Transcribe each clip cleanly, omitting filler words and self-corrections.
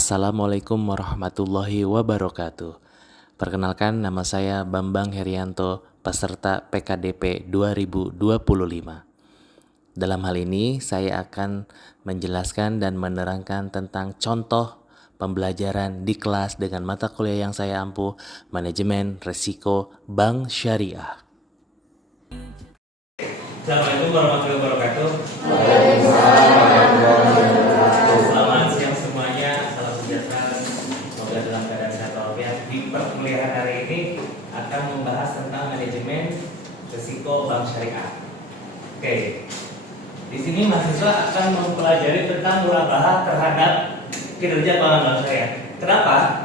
Assalamualaikum warahmatullahi wabarakatuh. Perkenalkan, nama saya Bambang Herianto, peserta PKDP 2025. Dalam hal ini, saya akan menjelaskan dan menerangkan tentang contoh pembelajaran di kelas dengan mata kuliah yang saya ampuh, Manajemen Risiko Bank Syariah. Assalamualaikum warahmatullahi wabarakatuh. Selamat siang semuanya, salam sejahtera, semoga dalam keadaan sehat walafiat. Di perkuliahan hari ini akan membahas tentang manajemen risiko bank syariah. Oke, di sini mahasiswa akan mempelajari tentang murabahah terhadap kinerja bank syariah. Kenapa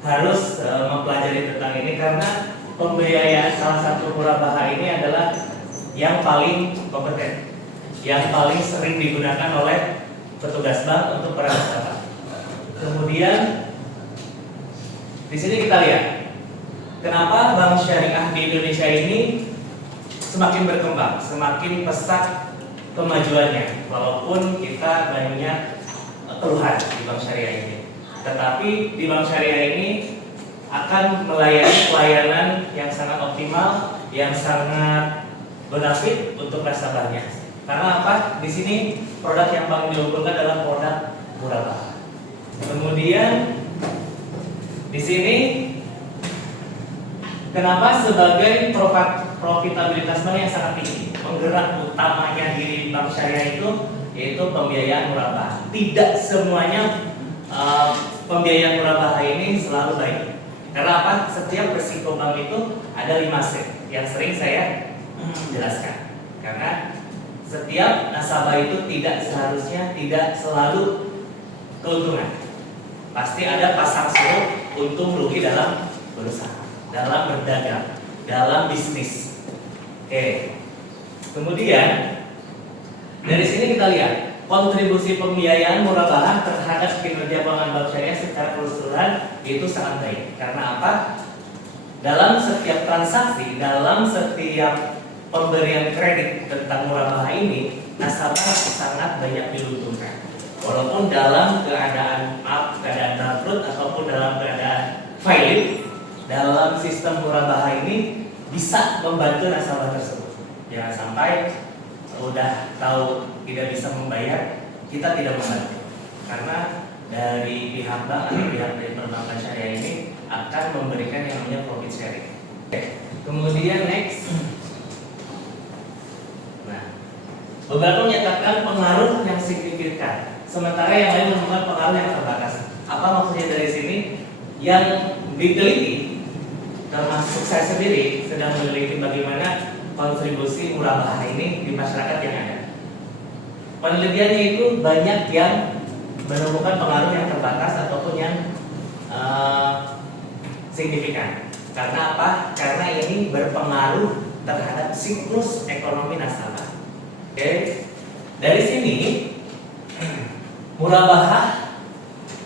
harus mempelajari tentang ini? Karena pembiayaan salah satu murabahah ini adalah yang paling kompeten, yang paling sering digunakan oleh petugas bank untuk para nasabah. Kemudian di sini kita lihat kenapa bank syariah di Indonesia ini semakin berkembang, semakin pesat kemajuannya, walaupun kita banyak keluhan di bank syariah ini. Tetapi di bank syariah ini akan melayani pelayanan yang sangat optimal, yang sangat benefit untuk nasabahnya. Karena apa? Di sini produk yang paling diunggulkan adalah produk murabahah. Kemudian di sini kenapa sebagai profitabilitas bank yang sangat tinggi, penggerak utamanya di bank syariah itu yaitu pembiayaan murabahah. Tidak semuanya pembiayaan murabahah ini selalu baik. Karena apa? Setiap risiko bank itu ada 5C yang sering saya jelaskan. Karena setiap nasabah itu tidak seharusnya tidak selalu keuntungan. Pasti ada pasang surut untung rugi dalam berusaha, dalam berdagang, dalam bisnis. Oke. Kemudian dari sini kita lihat kontribusi pembiayaan murabahah terhadap kinerja bank syariah secara keseluruhan itu sangat baik. Karena apa? Dalam setiap transaksi, dalam setiap pemberian kredit tentang murabahah ini, nasabah sangat banyak diuntungkan. Walaupun dalam keadaan bangkrut ataupun dalam keadaan failed, dalam sistem murabahah ini bisa membantu nasabah tersebut. Jangan sampai udah tahu tidak bisa membayar, kita tidak membantu. Karena dari pihak bank atau pihak dari perbankan syariah ini akan memberikan yang namanya profit sharing. Kemudian next. Beberapa menyatakan pengaruh yang signifikan, sementara yang lain menemukan pengaruh yang terbatas. Apa maksudnya dari sini? Yang diteliti, termasuk saya sendiri sedang meneliti bagaimana kontribusi murabahah ini di masyarakat yang ada. Penelitiannya itu banyak yang menemukan pengaruh yang terbatas ataupun yang signifikan. Karena apa? Karena ini berpengaruh terhadap siklus ekonomi nasabah. Oke, dari sini murabahah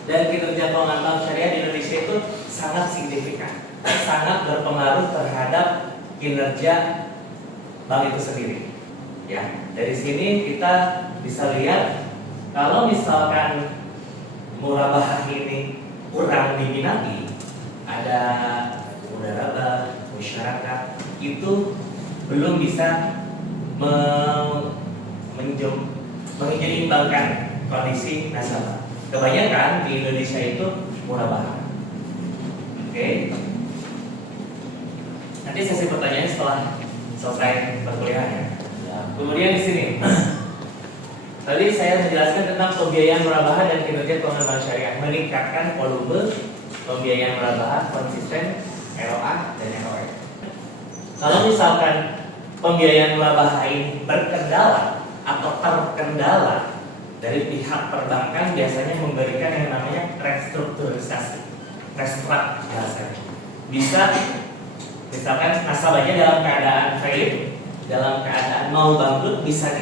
dan kinerja keuangan bank syariah di Indonesia itu sangat signifikan, sangat berpengaruh terhadap kinerja bank itu sendiri. Ya, dari sini kita bisa lihat kalau misalkan murabahah ini kurang diminati, ada mudharabah, musyarakah, itu belum bisa menyeimbangkan kondisi nasabah. Kebanyakan di Indonesia itu murabahah. Oke. Nanti sesi pertanyaan setelah selesai perkuliahannya. Kemudian di sini tadi saya menjelaskan tentang pembiayaan murabahah dan kinerja keuangan bank syariah, meningkatkan volume pembiayaan murabahah konsisten ROA dan ROE. Kalau misalkan pembiayaan murabahah ini berkendala atau terkendala, dari pihak perbankan biasanya memberikan yang namanya restrukturisasi, bahasanya. Bisa misalkan nasabahnya dalam keadaan failed, dalam keadaan mau bangkrut, bisa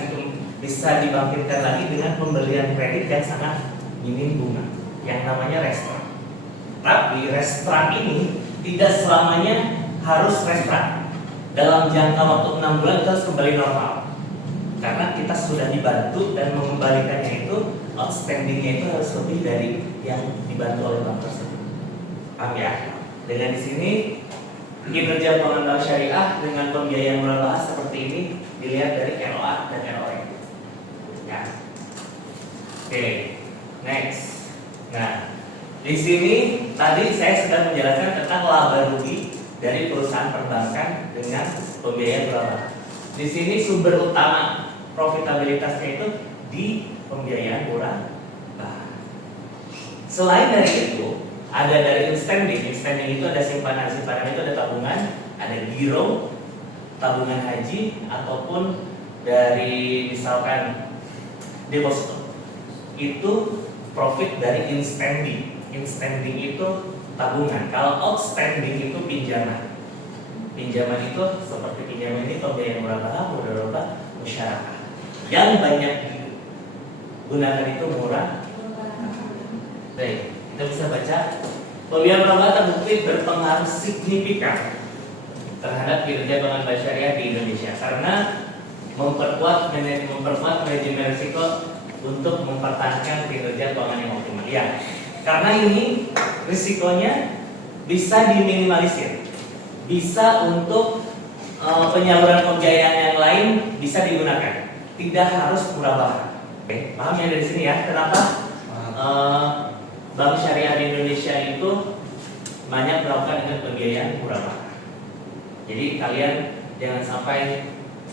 dibangkitkan lagi dengan pemberian kredit yang sangat minim bunga, yang namanya restruk. Tapi restruk ini tidak selamanya harus restruk. Dalam jangka waktu 6 bulan kita harus kembali normal. Karena kita sudah dibantu dan mengembalikannya itu outstandingnya itu harus lebih dari yang dibantu oleh bank tersebut. Paham ya? Dengan di sini kinerja bank syariah dengan pembiayaan murabahah seperti ini dilihat dari ROA dan ROE. Ya. Oke, next. Nah, di sini tadi saya sudah menjelaskan tentang laba rugi dari perusahaan perbankan dengan pembiayaan murabahah. Di sini sumber utama profitabilitasnya itu di pembiayaan murabahah. Selain dari itu, ada dari instanding. Instanding itu ada simpanan itu ada tabungan, ada giro, tabungan haji, ataupun dari misalkan deposito. Itu profit dari instanding. Instanding itu tabungan. Kalau outstanding itu pinjaman. Pinjaman itu seperti pinjaman ini pembiayaan murabahah, mudharabah, musyarakah. Yang banyak digunakan itu murah. Baik, kita bisa baca pembiayaan murabahah terbukti berpengaruh signifikan terhadap kinerja bank syariah di Indonesia karena memperkuat manajemen risiko untuk mempertahankan kinerja keuangan yang optimal. Ya, karena ini risikonya bisa diminimalisir, bisa untuk penyaluran pembiayaan yang lain bisa digunakan, tidak harus murabahah. Oke, paham ya dari sini ya? Kenapa bank syariah di Indonesia itu banyak melakukan dengan pembiayaan murabahah? Jadi kalian jangan sampai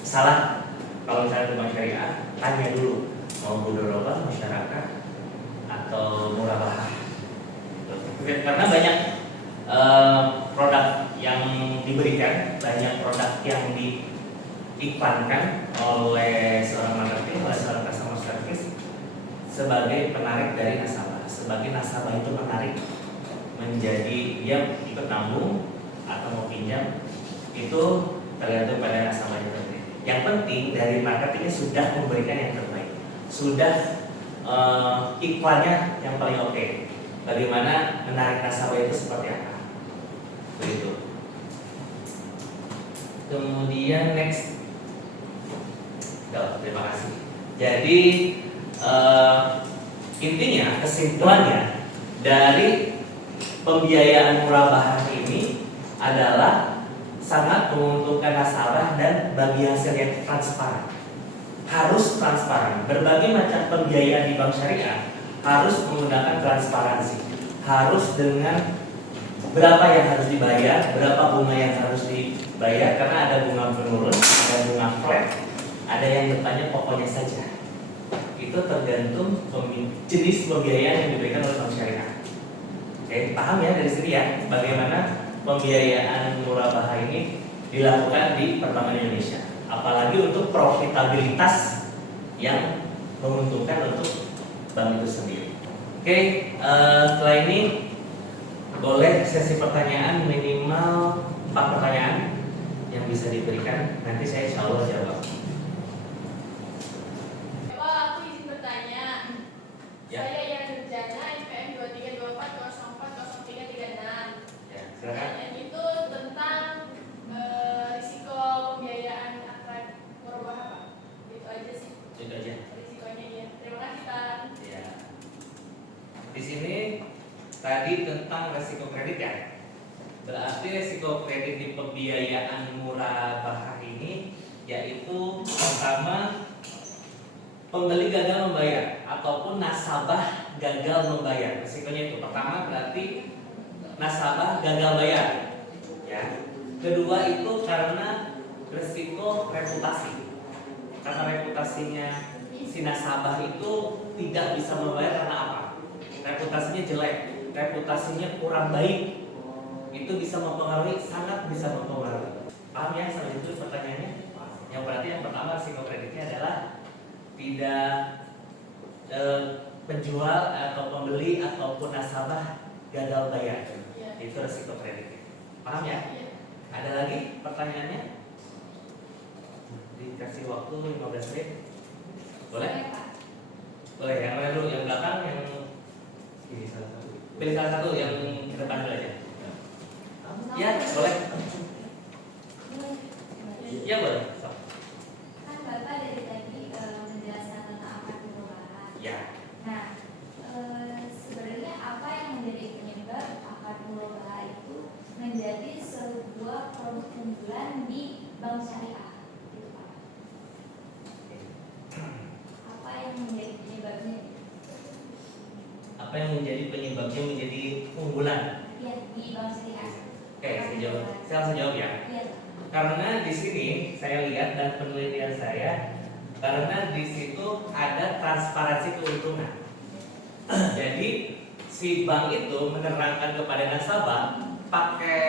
salah kalau misalnya ke bank syariah, tanya dulu mau mudharabah, masyarakat atau murabahah. Karena banyak produk yang diberikan, banyak produk yang diiklankan oleh seorang marketing, oleh seorang customer service sebagai penarik dari nasabah. Sebagai nasabah itu menarik menjadi dia ikut nabung atau mau pinjam, itu tergantung pada nasabahnya sendiri. Yang penting dari marketingnya sudah memberikan yang terbaik, sudah iklannya yang paling oke. Bagaimana menarik nasabah itu seperti apa? Begitu. Kemudian next. Terima kasih. Jadi intinya kesimpulannya dari pembiayaan murabahah ini adalah sangat menguntungkan nasabah dan bagi hasil yang transparan. Harus transparan. Berbagai macam pembiayaan di bank syariah harus menggunakan transparansi. Harus dengan berapa yang harus dibayar, berapa bunga yang harus dibayar, karena ada bunga penurun, ada bunga flat, ada yang depannya pokoknya saja. Itu tergantung jenis pembiayaan yang diberikan oleh bank syariah. Oke, paham ya dari sini ya bagaimana pembiayaan murabahah ini dilakukan di perbankan Indonesia. Apalagi untuk profitabilitas yang menguntungkan untuk bank itu sendiri. Oke, setelah ini boleh sesi pertanyaan minimal 4 pertanyaan yang bisa diberikan. Nanti saya insya Allah jawab. Pak, aku izin bertanya. Ya. Saya yang Nurjana IPM 2324040336. Ya, silakan. Pertanyaan itu tentang risiko pembiayaan akan murabahah, Pak. Itu aja sih. Itu aja. Risikonya ya. Terima kasih, Tan. Ya. Di sini tadi tentang resiko kredit ya. Berarti resiko kredit di pembiayaan murabahah ini yaitu pertama pembeli gagal membayar ataupun nasabah gagal membayar. Risikonya itu pertama berarti nasabah gagal bayar. Ya. Kedua itu karena risiko reputasi. Karena reputasinya si nasabah itu tidak bisa membayar karena apa? Reputasinya jelek, reputasinya kurang baik, itu bisa mempengaruhi, sangat bisa mempengaruhi. Paham ya sampai itu pertanyaannya? Yang berarti yang pertama risiko kreditnya adalah tidak penjual atau pembeli ataupun nasabah gagal bayar. Ya. Itu risiko kreditnya. Paham ya? Ya. Ada lagi pertanyaannya? Dikasih waktu 15 menit. Boleh? Pak. Boleh, yang mana dulu? Yang belakang, yang pilih salah satu yang ke depan dulu aja. Ya, boleh. Ya, boleh. So. Kan Bapak dari tadi menjelaskan tentang akad perubahan. Ya. Nah, sebenarnya bank syariah gitu Pak. Apa yang menjadi penyebabnya? Apa yang menjadi penyebabnya menjadi unggulan? Ya, di bank syariah. Oke, saya jawab. Saya langsung jawab ya. Iya Pak. Karena di sini saya lihat dan penelitian saya, karena di situ ada transparansi keuntungan. Jadi si bank itu menerangkan kepada nasabah pakai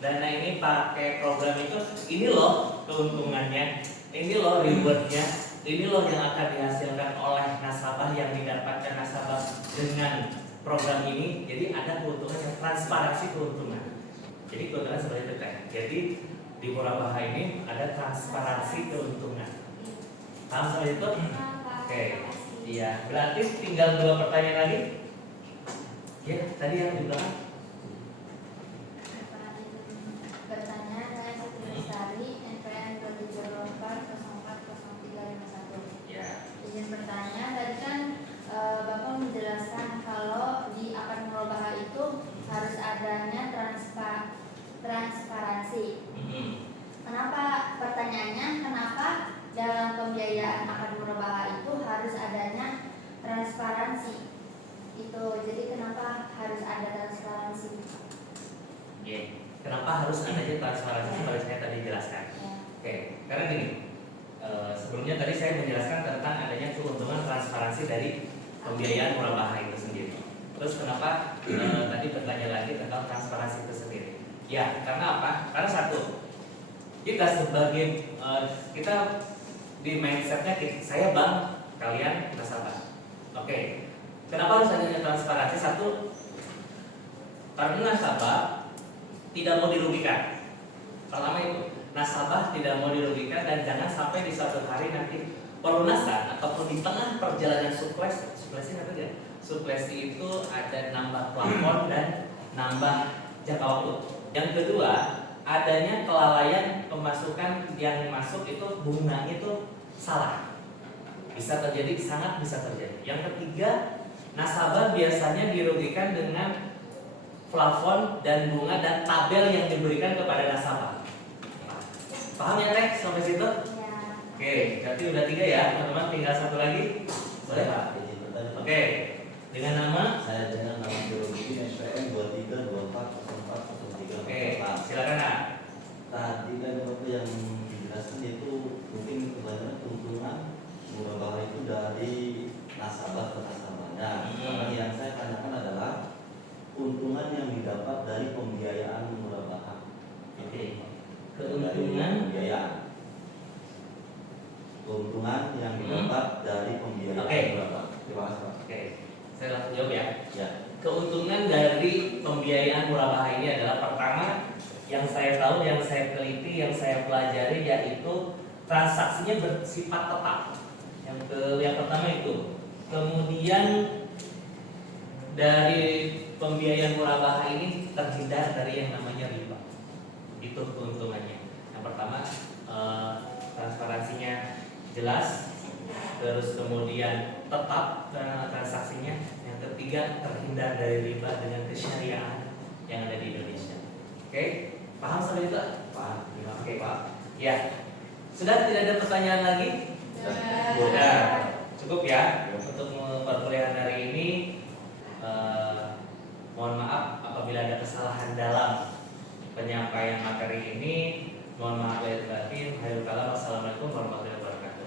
dana ini, pakai program itu, ini loh keuntungannya, ini loh rewardnya, ini loh yang akan dihasilkan oleh nasabah, yang didapatkan nasabah dengan program ini. Jadi ada keuntungan yang transparansi keuntungan. Jadi keuntungan seperti itu kan. Jadi di Murabahah ini ada transparansi keuntungan. Paham seperti itu? Oke. Iya, berarti tinggal 2 pertanyaan lagi. Ya, tadi yang di belakang. Bertanya, saya Siti Lestari, NPM 274040351. Ya. Izin bertanya, tadi kan Bapak menjelaskan kalau di akad murabahah itu harus adanya transparansi. Kenapa, pertanyaannya, kenapa dalam pembiayaan akad murabahah itu harus adanya transparansi? Itu jadi kenapa harus ada transparansi? Oke. Kenapa harus adanya transparansi seperti saya tadi jelaskan? Ya. Oke, karena gini, sebelumnya tadi saya menjelaskan tentang adanya keuntungan transparansi dari pembiayaan murabahah itu sendiri. Terus kenapa tadi bertanya lagi tentang transparansi itu sendiri? Ya, karena apa? Karena satu, kita sebagai kita di mindsetnya saya bank, kalian nasabah. Oke, kenapa harus adanya transparansi? Satu, karena nasabah tidak mau dirugikan. Pertama itu, nasabah tidak mau dirugikan dan jangan sampai di suatu hari nanti pelunasan ataupun di tengah perjalanan suplesi itu ada nambah plafon dan nambah jangka waktu. Yang kedua, adanya kelalaian pemasukan yang masuk itu bunganya itu salah. Bisa terjadi, sangat bisa terjadi. Yang ketiga, nasabah biasanya dirugikan dengan plafon dan bunga dan tabel yang diberikan kepada nasabah. Paham ya Teh sampai situ? Ya. Oke, berarti udah 3 ya teman-teman, tinggal 1 lagi. Boleh Pak? Oke, dengan nama? Saya dengan nama Biologi NPM 23240403. Oke, silakan Nak. Tadi kan waktu yang dijelaskan itu mungkin kebanyakan keuntungan murabahah itu dari nasabah ke nasabah. Nah, sekarang yang saya tanyakan adalah keuntungan yang didapat dari pembiayaan murabahah. Oke. Dari pembiayaan. Keuntungan yang didapat dari pembiayaan Oke. murabahah. Terima kasih Pak. Oke, saya langsung jawab ya. Ya. Keuntungan dari pembiayaan murabahah ini adalah, pertama, yang saya tahu, yang saya teliti, yang saya pelajari, yaitu transaksinya bersifat tetap. Yang pertama itu. Kemudian dari pembiayaan murabahah ini terhindar dari yang namanya riba. Itu keuntungannya. Yang pertama, transparansinya jelas, terus kemudian tetap transaksinya. Yang ketiga, terhindar dari riba dengan kesyariahan yang ada di Indonesia. Oke, paham sampai itu? Pak. Oke Pak. Ya, sudah tidak ada pertanyaan lagi? Sudah, cukup ya untuk perkuliahan hari ini. Mohon maaf apabila ada kesalahan dalam penyampaian materi ini. Mohon maaf lahir batin. Wassalamualaikum warahmatullahi wabarakatuh.